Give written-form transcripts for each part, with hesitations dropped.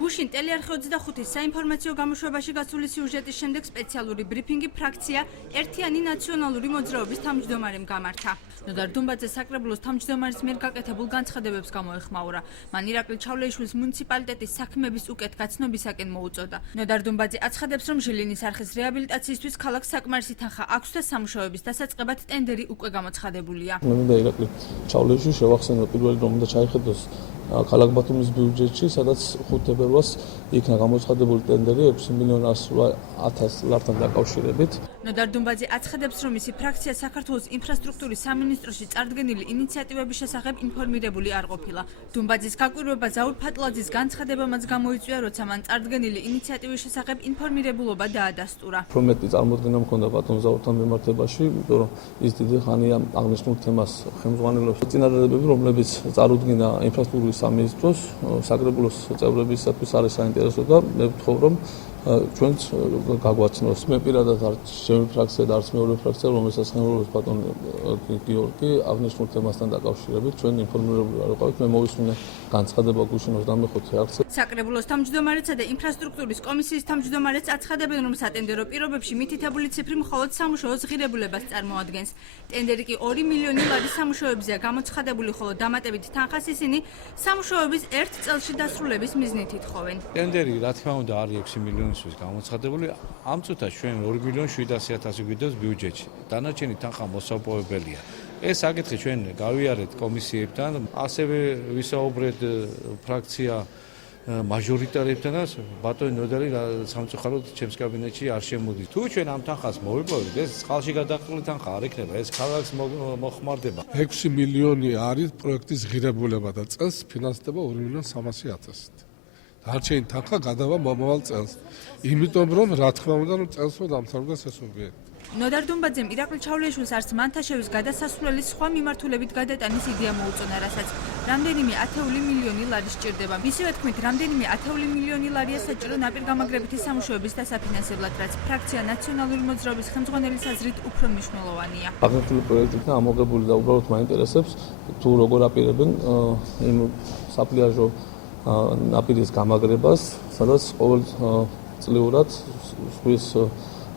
გუშინ ტელეარხი 25-ის საინფორმაციო გამოშვებაში გასული სიუჟეტის შემდეგ სპეციალური ბრიფინგი ფრაქცია ერთიანი ნაციონალური მოძრაობის თავმჯდომარემ გამართა. ნოდარ დუმბაძე საკრებულოს თავმჯდომარის მიერ გაკეთებულ განცხადებებს გამოეხმაურა. მან ირაკლი ჩავლეიშვილის მუნიციპალიტეტის საქმეების უკეთ გაცნობისაკენ მოუწოდა. ნოდარ დუმბაძე აცხადებს, რომ ჟილინის არხის რეაბილიტაციისთვის ქალაქს საკმარისი თანხა აქვს და სამუშაოების დასაწყებად ტენდერი უკვე გამოცხადებულია. მე მინდა ირაკლი ჩავლეიშვილი შევახსენო პირველი რომ უნდა ჩაიხედოს ქალაქ ბათუმის ბიუჯეტში, სადაც 5 თებერვალს იქნა გამოცხადებული ტენდერი 6.100.000 ლართან დაკავშირებით. ნოდარ დუმბაძე აცხადებს, რომ მისი ფრაქცია საქართველოს ინფრასტრუქტურის სამინისტროში წარდგენილი ინიციატივების შესახებ ინფორმირებული არ ყოფილა. დუმბაძის გაკვირვება ზაურ ფატლაძის განცხადებამაც გამოიწვია, როცა მან წარდგენილი ინიციატივის შესახებ ინფორმირებულობა დაადასტურა. პრომეტი წარმოდგენა მქონდა ბატონ ზაურთან მიმართებაში, იმიტომ რომ ის დიდი ხანია აღნიშნულ თემას ხელმძღვანელობს. წინადადებები, რომლებიც წარუდგინა ინფრასტრუქტურის სამინისტროს, საკრებულოს წევრებისათვის არის საინტერესო და მე ვთხოვ, რომ ჩვენც გაგვაცნოს. მე პირადად არც ჩემი ფრაქცია და არც მეორე ფრაქცია, რომელსაც ხელმძღვანელობს ბატონ გიორგი, აღნიშნულ თემასთან დაკავშირებით ჩვენ ინფორმირებული არ ვიყავით. მე მოვისმინე განცხადება გუშინ 25 არცე. საკრებულოს თავმჯდომარესა და ინფრასტრუქტურის კომისიის თავმჯდომარეს აცხადებენ, რომ სატენდერო პირობებში მითითებული ციფრი მხოლოდ სამუშაოს ღირებულებას წარმოადგენს. ტენდერი კი 2 მილიონი ლარის სამუშაოებზეა გამოცხადებული, ხოლო დამატებით თანხას ისინი სამუშაოების 1 წელში დასრულების მიზნით ითხოვენ. ტენდერი რა თქმა უნდა არის 6 მილიონისთვის გამოცხადებული. ამ წუთას ჩვენ 2.700.000 გვიდოს ბიუჯეტში. დანარჩენი თანხა მოსაპოვებელია. ეს საკითხი ჩვენ გავიარეთ კომისიებთან, ასევე ვისაუბრეთ ფრაქცია მაჟორიტარებთანაც, ბატონი ნოდარი სამწუხაროდ ჩემს კაბინეტში არ შემოდის. თუ ჩვენ ამ თანხას მოვიპოვებთ, ეს წყალში გადაყრილი თანხა არ იქნება, ეს ქალაქს მოხმარდება. 6 მილიონი არის პროექტის ღირებულება და წელს ფინანსდება 2.300.000-ით. დარჩენი თანხა გადავა მომავალ წელს. იმიტომ რომ რა თქმა უნდა, რომ წელს დამთავრდეს ეს ობიექტი. ნოდარ დუმბაძემ ირაკლი ჩავლეიშვილს არც მანთაშევის გადასასვლელის სხვა მიმართულებით გადატანის იდეა მოუწონა, რასაც რამდენიმე 10 მილიონი ლარი სჭირდება. მისივე თქმით, რამდენიმე 10 მილიონი ლარია საჭირო ნაპირგამაგრებითი სამუშაოების დასაფინანსებლად, რაც ფრაქცია ნაციონალური მოძრაობის ხელმძღვანელის აზრით უფრო მნიშვნელოვანია. აღნიშნული პროექტიდან ამოღებული და უბრალოდ მაინტერესებს თუ როგორ აპირებენ იმ საფლიაჟო ნაპირის გამაგრებას, სადაც ყოველ წლიურად ზღვის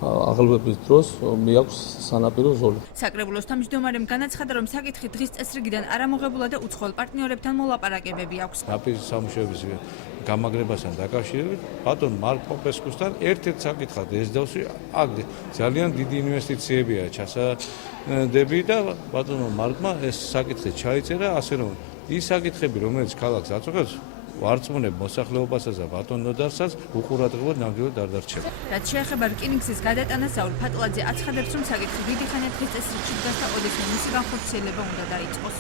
აღლვების დროს მიაქვს სანაპირო ზოლი. საკრებულოს თავმჯდომარემ განაცხადა, რომ საკითხი დღის წესრიგიდან არ ამოღებულა და უცხოელ პარტნიორებთან მოლაპარაკებები აქვს. ნაპირის სამუშაოების გამაგრებასთან დაკავშირებით ბატონ მარკ პოპესკუსთან ერთ-ერთ საკითხად ეს დავსვი, აქ ძალიან დიდი ინვესტიციებია ჩასადები და ბატონო მარკმა ეს საკითხი ჩაიწერა, ასე რომ ის საკითხები, რომელიც ქალაქს აწუხებს, ვარწმუნებ მოსახლეობასაც და ბატონ ნოდარსაც უყურადღებოდ ნამდვილად არ დარჩება. რაც შეეხება რკინიგზის გადატანას, ზაურ ფატლაძე აცხადებს, რომ საკითხი დიდი ხანია დღის წესრიგში დგას და ოდესმე მისი განხორციელება უნდა დაიწყოს.